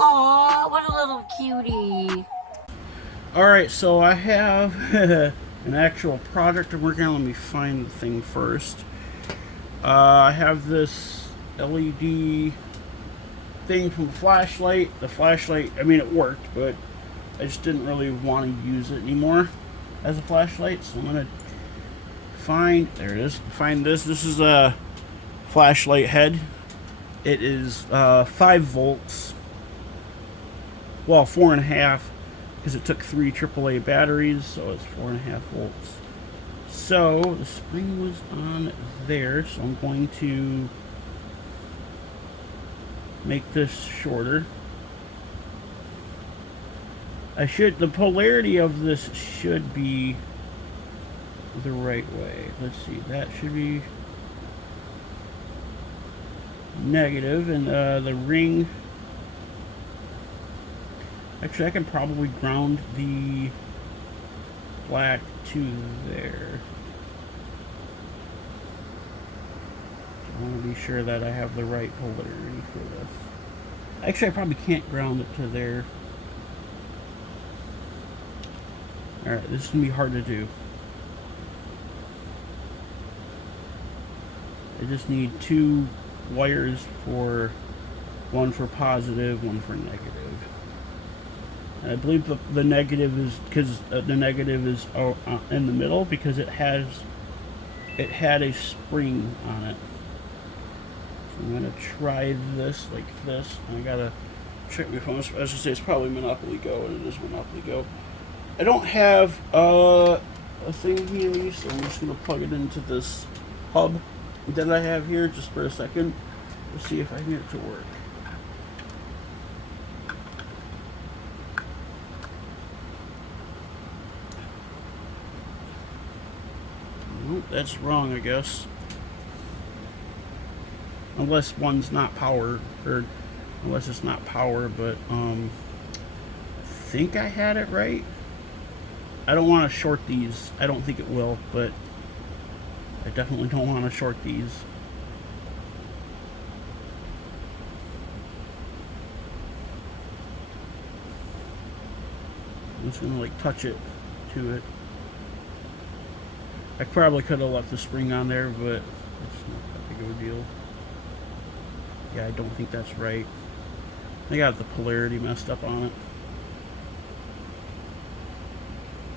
Aw, what a little cutie. Alright, so I have an actual project I'm working on. Let me find the thing first. I have this LED thing from the flashlight. The flashlight, I mean, it worked, but I just didn't really want to use it anymore as a flashlight. So I'm going to there it is, find this. This is a flashlight head. It is 5 volts. Well, 4.5, because it took 3 AAA batteries, so it's 4.5 volts. So the spring was on there, so I'm going to make this shorter. The polarity of this should be the right way. Let's see, that should be negative, and the ring, actually I can probably ground the black to there. I want to be sure that I have the right polarity for this. Actually, I probably can't ground it to there. Alright, this is going to be hard to do. I just need 2 wires, for one for positive, one for negative. I believe the negative is because the negative is in the middle, because it had a spring on it. So I'm gonna try this like this. I gotta check my phone. As I say, it's probably Monopoly Go, and it is Monopoly Go. I don't have a thing here, so I'm just gonna plug it into this hub that I have here just for a second. Let's see if I can get it to work. Nope, that's wrong, I guess. Unless one's not power, or unless it's not power, but I think I had it right. I don't want to short these. I don't think it will, but I definitely don't want to short these. I'm just gonna like touch it to it. I probably could have left the spring on there, but it's not that big of a deal. Yeah, I don't think that's right. I got the polarity messed up on it.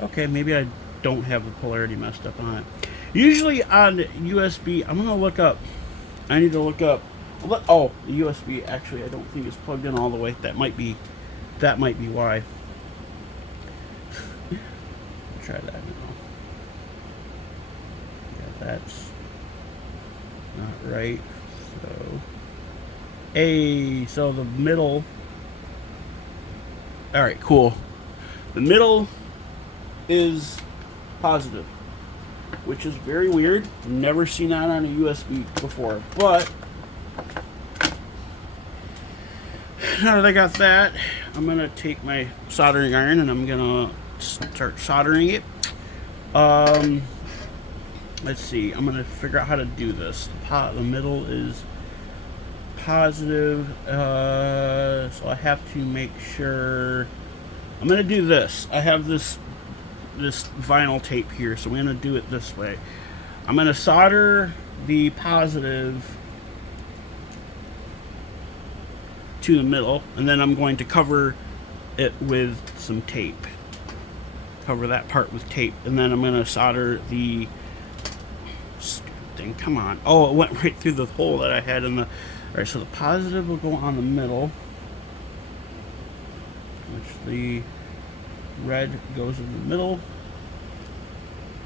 Okay, maybe I don't have the polarity messed up on it. Usually on USB, I'm gonna look up. I need to look up. Oh, the USB actually I don't think is plugged in all the way. That might be why. Try that now. Yeah, that's not right. So the middle. All right, cool. The middle is positive, which is very weird. Never seen that on a USB before. But now that I got that, I'm gonna take my soldering iron and I'm gonna start soldering it. Let's see. I'm gonna figure out how to do this. The middle is positive, so I have to make sure. I'm gonna do this. I have this vinyl tape here, so I'm gonna do it this way. I'm gonna solder the positive to the middle, and then I'm going to cover it with some tape. Cover that part with tape, and then I'm gonna solder the stupid thing. Come on! Oh, it went right through the hole that I had in the. All right, so the positive will go on the middle, which the red goes in the middle.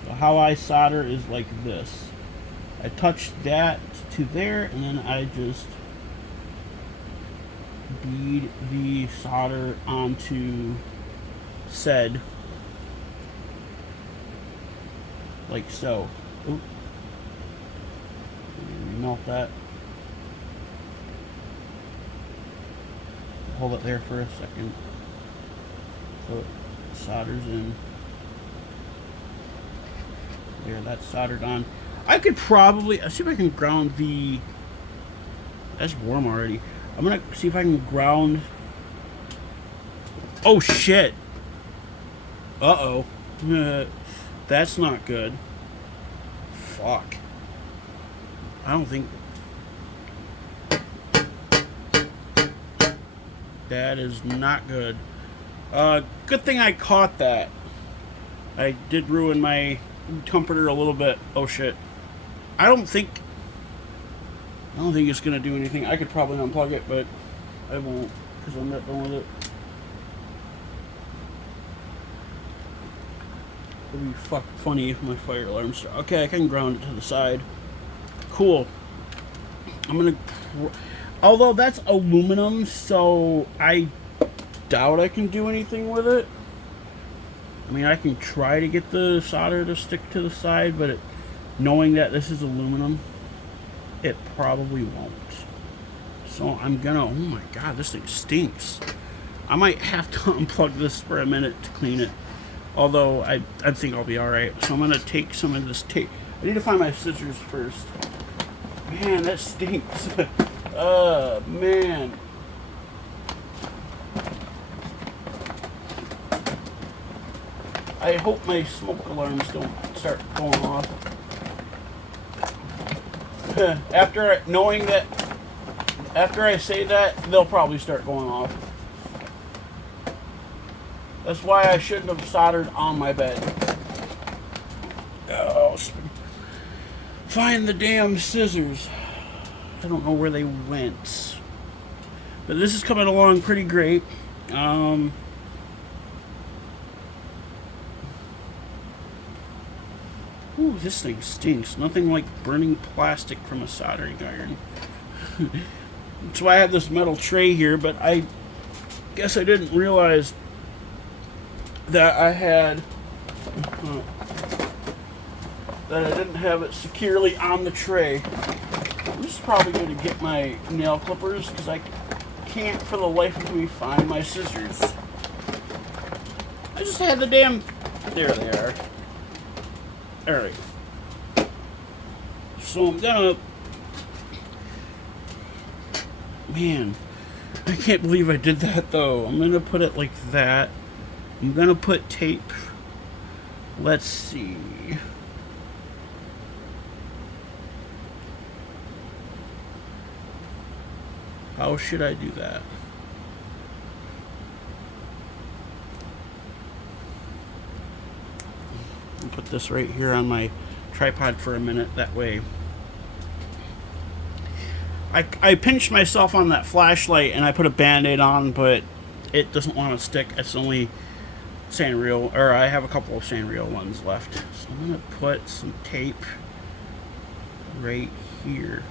So how I solder is like this. I touch that to there, and then I just bead the solder onto said, like so. Oop. Melt that. Hold it there for a second. So it solders in. There, that's soldered on. I could probably see if I can ground the. That's warm already. I'm gonna see if I can ground Oh shit. Uh-oh. That's not good. Fuck. I don't think... That is not good. Good thing I caught that. I did ruin my comforter a little bit. Oh shit. I don't think it's gonna do anything. I could probably unplug it, but I won't because I'm not done with it. It'd be funny if my fire alarm starts. Okay, I can ground it to the side. Cool. I'm gonna... Although that's aluminum, so I doubt I can do anything with it. I mean, I can try to get the solder to stick to the side, but knowing that this is aluminum, it probably won't. So I'm gonna... Oh my god, this thing stinks. I might have to unplug this for a minute to clean it. Although, I think I'll be alright. So I'm gonna take some of this tape. I need to find my scissors first. Man, that stinks. Man. I hope my smoke alarms don't start going off. After I say that, they'll probably start going off. That's why I shouldn't have soldered on my bed. Oh, find the damn scissors. I don't know where they went. But this is coming along pretty great. Ooh, this thing stinks. Nothing like burning plastic from a soldering iron. That's why I have this metal tray here, but I guess I didn't realize that I had... that I didn't have it securely on the tray. I'm just probably going to get my nail clippers because I can't for the life of me find my scissors. I just had the damn... There they are. Alright. So I'm gonna... Man, I can't believe I did that though. I'm gonna put it like that. I'm gonna put tape. Let's see. How should I do that? I'll put this right here on my tripod for a minute. That way. I pinched myself on that flashlight and I put a band-aid on, but it doesn't want to stick. It's only Sanrio, or I have a couple of Sanrio ones left. So I'm going to put some tape right here.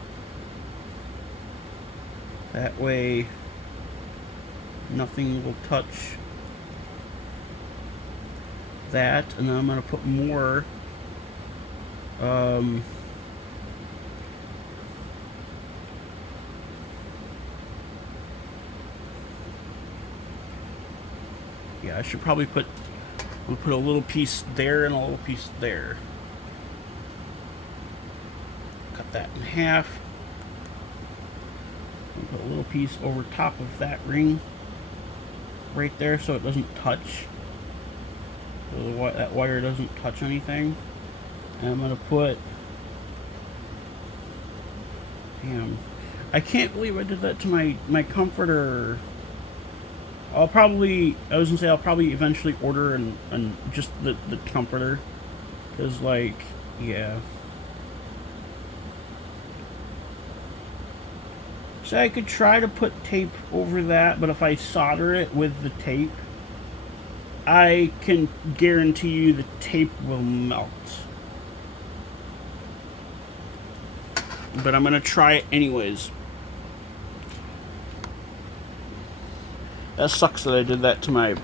That way nothing will touch that. And then I'm going to put more yeah, I should probably put a little piece there and a little piece there. Cut that in half. And put a little piece over top of that ring right there so it doesn't touch. So that wire doesn't touch anything. And I'm gonna put... Damn. I can't believe I did that to my comforter. I'll probably eventually order and just the comforter. Because, like, yeah. So I could try to put tape over that, but if I solder it with the tape, I can guarantee you the tape will melt. But I'm going to try it anyways. That sucks that I did that to my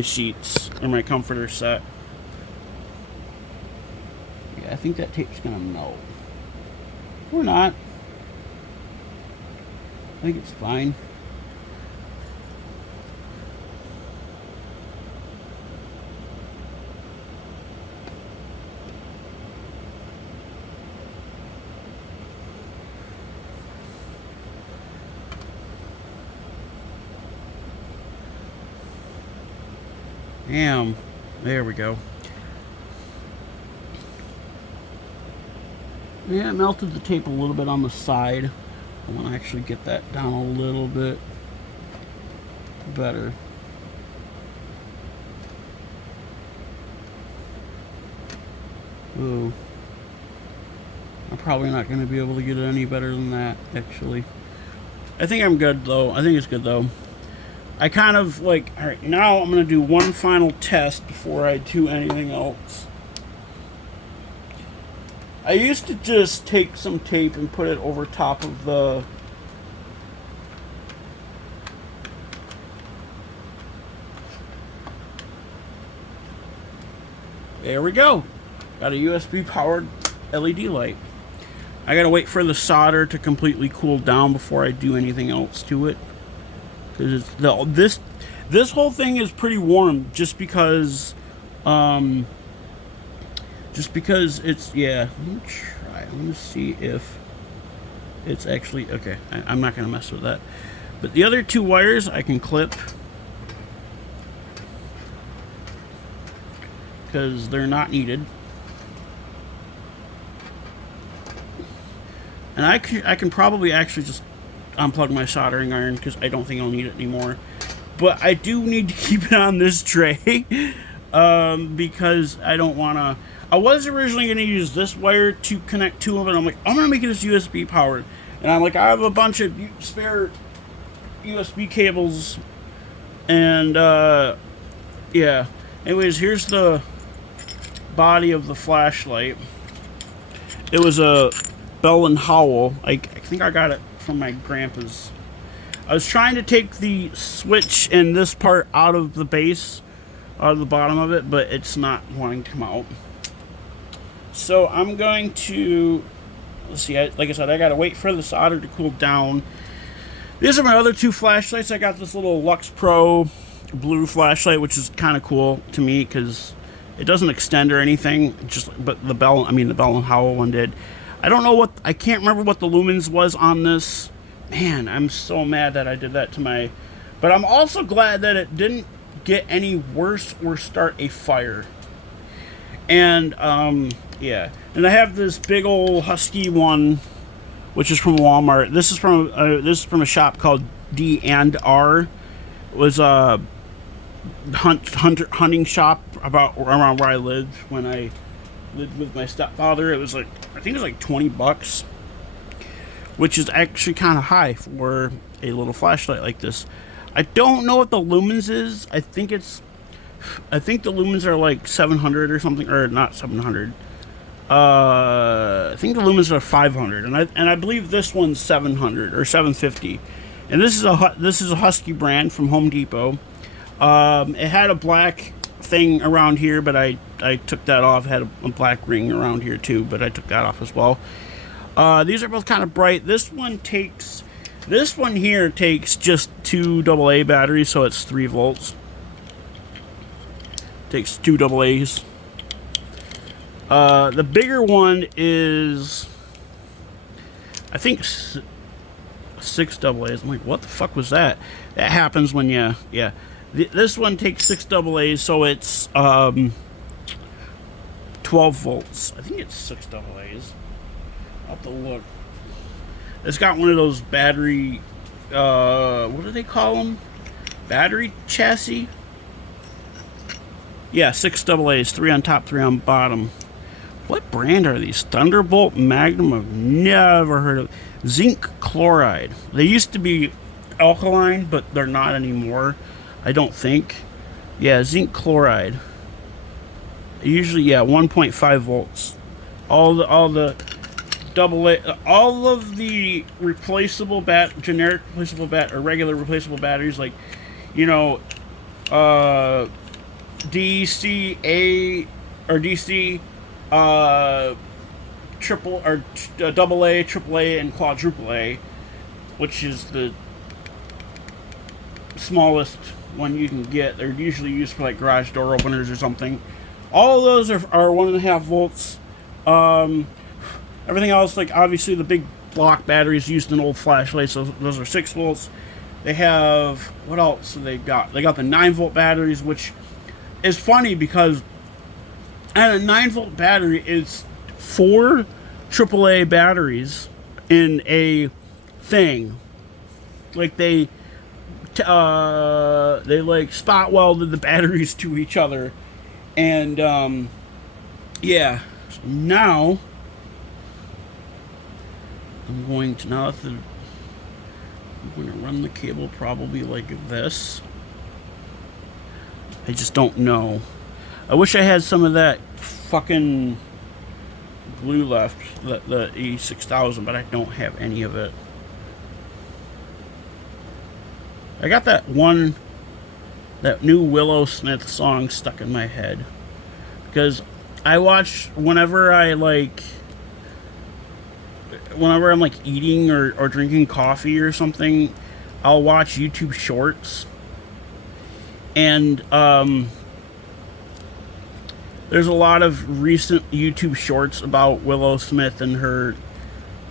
sheets or my comforter set. Yeah, I think that tape's going to melt. Or not. I think it's fine. Damn. There we go. Yeah, it melted the tape a little bit on the side. I want to actually get that down a little bit better. Ooh. I'm probably not going to be able to get it any better than that, actually. I think I'm good, though. I think it's good, though. I kind of, like, alright, now I'm going to do one final test before I do anything else. I used to just take some tape and put it over top of the... There we go. Got a USB powered LED light. I gotta wait for the solder to completely cool down before I do anything else to it. Because this whole thing is pretty warm just because it's, yeah. Let me try. Let me see if it's actually okay. I'm not gonna mess with that. But the other two wires I can clip because they're not needed. And I can probably actually just unplug my soldering iron because I don't think I'll need it anymore. But I do need to keep it on this tray because I don't want to... I was originally going to use this wire to connect two of them. I'm like, I'm going to make it as USB powered. And I'm like, I have a bunch of spare USB cables. And, yeah. Anyways, here's the body of the flashlight. It was a Bell and Howell. I think I got it from my grandpa's. I was trying to take the switch and this part out of the base, out of the bottom of it, but it's not wanting to come out. So I'm going to, let's see, like I said, I gotta wait for the solder to cool down. These are my other two flashlights. I got this little Lux Pro blue flashlight, which is kind of cool to me because it doesn't extend or anything. But the Bell and Howell one did. I don't know what, I can't remember what the lumens was on this. Man, I'm so mad that I did that to my, but I'm also glad that it didn't get any worse or start a fire. And, yeah. And I have this big old Husky one, which is from Walmart. This is from a shop called D&R. It was a hunting shop around where I lived when I lived with my stepfather. It was like, I think it was like $20, which is actually kind of high for a little flashlight like this. I don't know what the lumens is. I think the lumens are like 700 or something, or not 700. I think the lumens are 500, and I believe this one's 700 or 750. And this is a Husky brand from Home Depot. It had a black thing around here, but I took that off. It had a black ring around here too, but I took that off as well. These are both kind of bright. This one here takes just 2 AA batteries, so it's 3 volts. Takes 2 AA's. The bigger one is, I think, 6 AA's. I'm like, what the fuck was that? That happens when yeah. This one takes 6 AA's, so it's 12 volts. I think it's 6 AA's. I'll have to look. It's got one of those battery, what do they call them? Battery chassis? Yeah, 6 AA's, 3 on top, 3 on bottom. What brand are these? Thunderbolt, Magnum, I've never heard of. Zinc chloride. They used to be alkaline, but they're not anymore, I don't think. Yeah, zinc chloride. Usually, yeah, 1.5 volts. All of the replaceable generic replaceable or regular replaceable batteries, like, you know, DCA or DC, triple or double A, triple A, and quadruple A, which is the smallest one you can get. They're usually used for like garage door openers or something. All of those are 1.5 volts. Everything else, like obviously the big block batteries used in old flashlights, those are 6 volts. They have, what else do they got? They got the 9 volt batteries, which it's funny because at a 9-volt battery, it's 4 AAA batteries in a thing. Like they like spot welded the batteries to each other, and yeah. So now I'm going to I'm going to run the cable probably like this. I just don't know. I wish I had some of that fucking glue left, the E6000, but I don't have any of it. I got that new Willow Smith song stuck in my head. Because I watch, whenever I'm like eating or drinking coffee or something, I'll watch YouTube shorts. And there's a lot of recent YouTube shorts about Willow Smith and her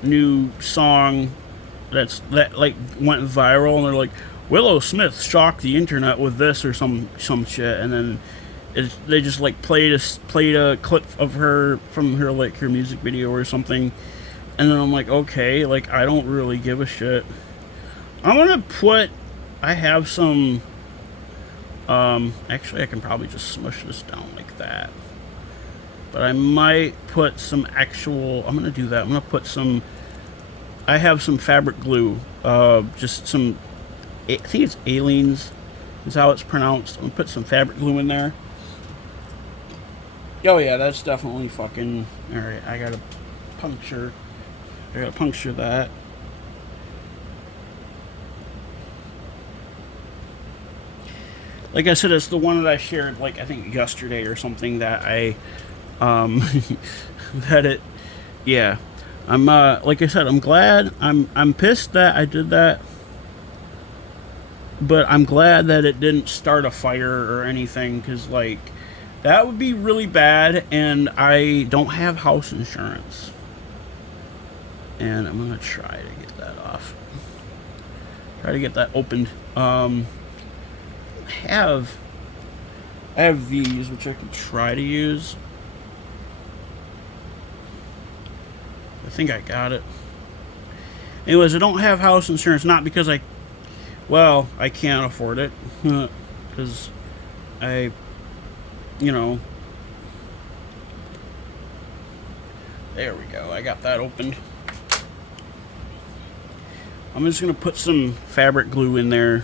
new song that like went viral, and they're like, Willow Smith shocked the internet with this or some shit, and then they just like played a clip of her from her like her music video or something, and then I'm like, okay, like I don't really give a shit. I have some. Actually, I can probably just smush this down like that. But I might put some actual. I'm gonna do that. I'm gonna put some. I have some fabric glue. Just some. I think it's Aleene's is how it's pronounced. I'm gonna put some fabric glue in there. Oh yeah, that's definitely fucking. All right, I gotta puncture that. Like I said, it's the one that I shared, like I think yesterday or something, that I, yeah. I'm like I said, I'm glad. I'm pissed that I did that. But I'm glad that it didn't start a fire or anything, because, like, that would be really bad, and I don't have house insurance. And I'm going to try to get that off. Try to get that opened. I have these, which I can try to use. I think I got it. Anyways, I don't have house insurance, not because I can't afford it, because there we go, I got that opened. I'm just gonna put some fabric glue in there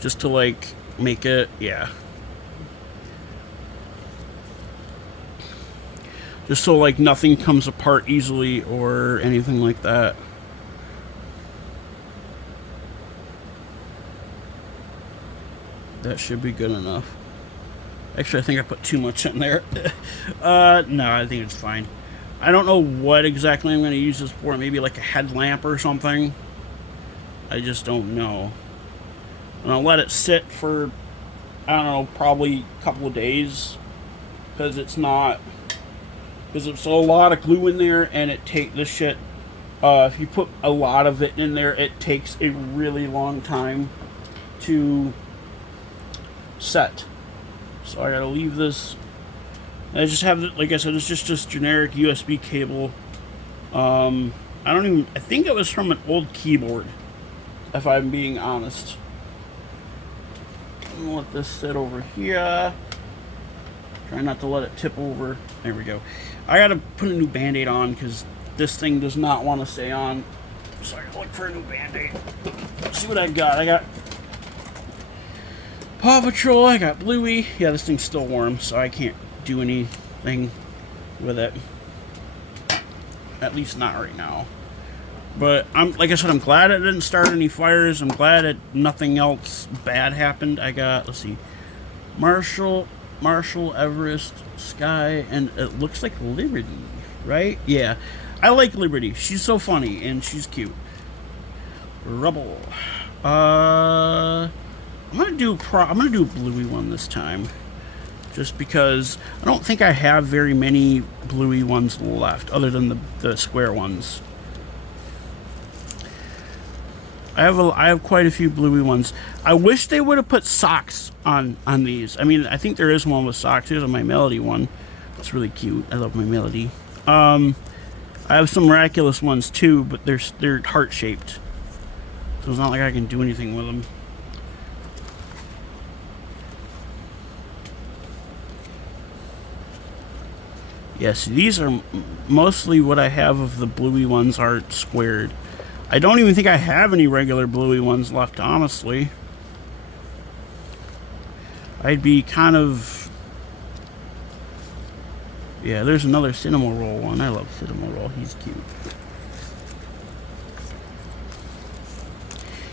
just to like make it, yeah, just so like nothing comes apart easily or anything like that. That should be good enough. Actually, I think I put too much in there. No, I think it's fine. I don't know what exactly I'm going to use this for. Maybe like a headlamp or something. I just don't know. And I'll let it sit for, I don't know, probably a couple of days. Because it's a lot of glue in there, and this shit, if you put a lot of it in there, it takes a really long time to set. So I gotta leave this. I just have, like I said, it's just generic USB cable. I think it was from an old keyboard, if I'm being honest. I'm gonna let this sit over here. Try not to let it tip over. There we go. I gotta put a new band-aid on because this thing does not want to stay on. So I gotta look for a new band-aid. Let's see what I got. I got Paw Patrol, I got Bluey. Yeah, this thing's still warm, so I can't do anything with it. At least not right now. But like I said, I'm glad it didn't start any fires. I'm glad nothing else bad happened. I got, let's see, Marshall, Everest, Sky, and it looks like Liberty, right? Yeah, I like Liberty. She's so funny and she's cute. Rubble. I'm gonna do a Bluey one this time, just because I don't think I have very many Bluey ones left, other than the square ones. I have quite a few Bluey ones. I wish they would have put socks on these. I mean, I think there is one with socks. Here's my Melody one. It's really cute. I love my Melody. I have some Miraculous ones too, but they're heart shaped, so it's not like I can do anything with them. Yes, these are mostly what I have of the Bluey ones are squared. I don't even think I have any regular Bluey ones left, honestly. I'd be kind of... Yeah, there's another Cinnamoroll one. I love Cinnamoroll. He's cute.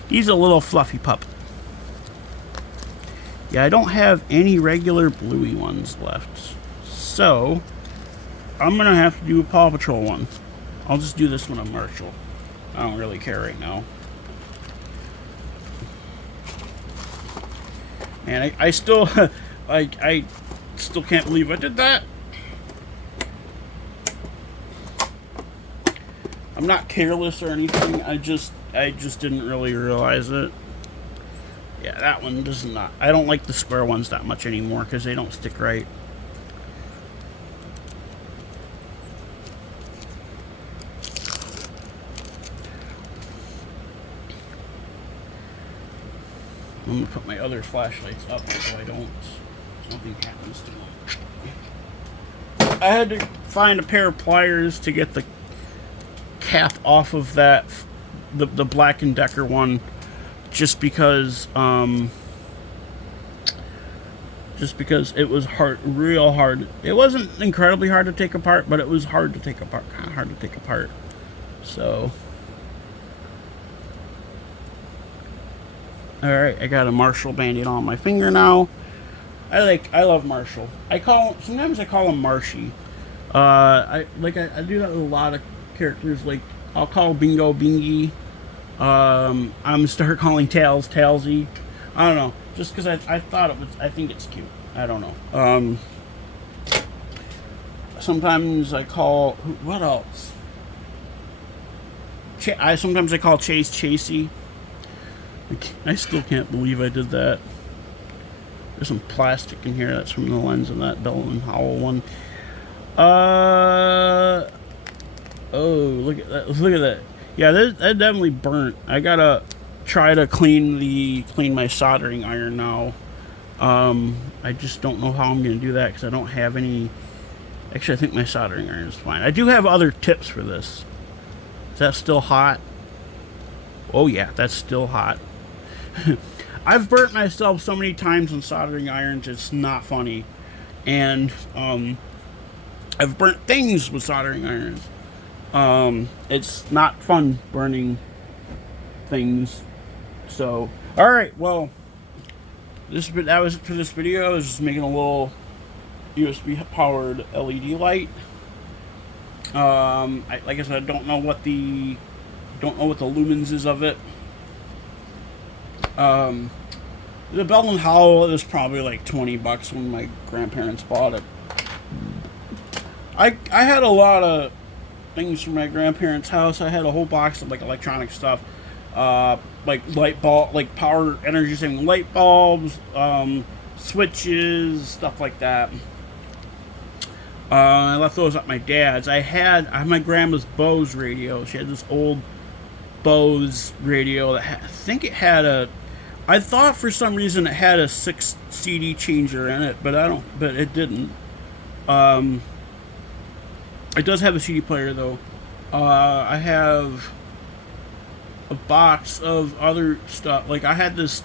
He's a little fluffy pup. Yeah, I don't have any regular Bluey ones left. So, I'm going to have to do a Paw Patrol one. I'll just do this one on Marshall. I don't really care right now. And I still, I still can't believe I did that. I'm not careless or anything. I just didn't really realize it. Yeah, that one does not. I don't like the square ones that much anymore because they don't stick right. I'm gonna put my other flashlights up so something happens to them. I had to find a pair of pliers to get the cap off of that, the Black & Decker one, just because it was real hard. It wasn't incredibly hard to take apart, but it was hard to take apart, kind of hard to take apart. So. Alright, I got a Marshall Band-Aid on my finger now. I love Marshall. Sometimes I call him Marshy. I do that with a lot of characters. Like, I'll call Bingo Bingy. I'm gonna start calling Tails Tailsy. I don't know. Just because I think it's cute. I don't know. Sometimes I call, what else? Sometimes I call Chase Chasey. I still can't believe I did that. There's some plastic in here. That's from the lens of that Bell and Howell one. Oh, look at that! Look at that! Yeah, that definitely burnt. I gotta try to clean my soldering iron now. I just don't know how I'm gonna do that because I don't have any. Actually, I think my soldering iron is fine. I do have other tips for this. Is that still hot? Oh yeah, that's still hot. I've burnt myself so many times on soldering irons, it's not funny. And I've burnt things with soldering irons. It's not fun burning things. So, alright, well, that was it for this video. I was just making a little USB powered LED light. Like I said, I don't know what the lumens is of it. The Bell & Howell is probably like $20 when my grandparents bought it. I had a lot of things from my grandparents' house. I had a whole box of like electronic stuff, like power energy saving light bulbs, switches, stuff like that. I left those at my dad's. I have my grandma's Bose radio. She had this old Bose radio that I think it had I thought for some reason it had a 6 CD changer in it, but it didn't. It does have a CD player though. I have a box of other stuff. Like I had this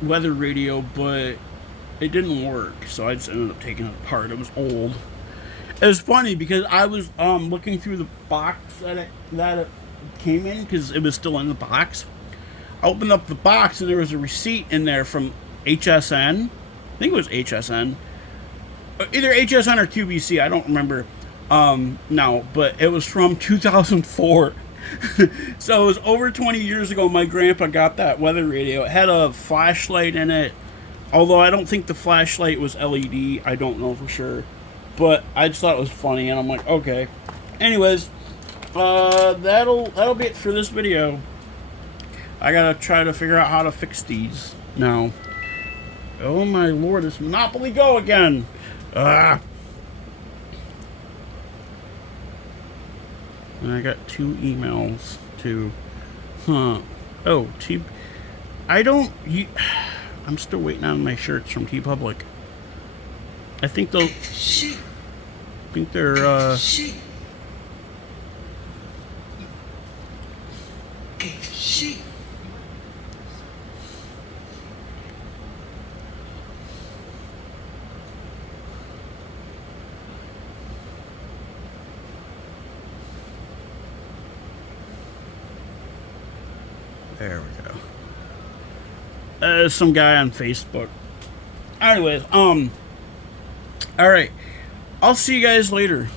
weather radio, but it didn't work, so I just ended up taking it apart. It was old. It was funny because I was looking through the box that it came in because it was still in the box. I opened up the box and there was a receipt in there from HSN. I think it was HSN. Either HSN or QVC, I don't remember now, but it was from 2004. So it was over 20 years ago my grandpa got that weather radio. It had a flashlight in it, although I don't think the flashlight was LED. I don't know for sure, but I just thought it was funny, and I'm like, okay. Anyways, that'll be it for this video. I gotta try to figure out how to fix these now. Oh my lord, it's Monopoly Go again! Ah! And I got 2 emails too. Huh. Oh, I'm still waiting on my shirts from TeePublic. I think they're there we go. Some guy on Facebook. Anyways, alright. I'll see you guys later.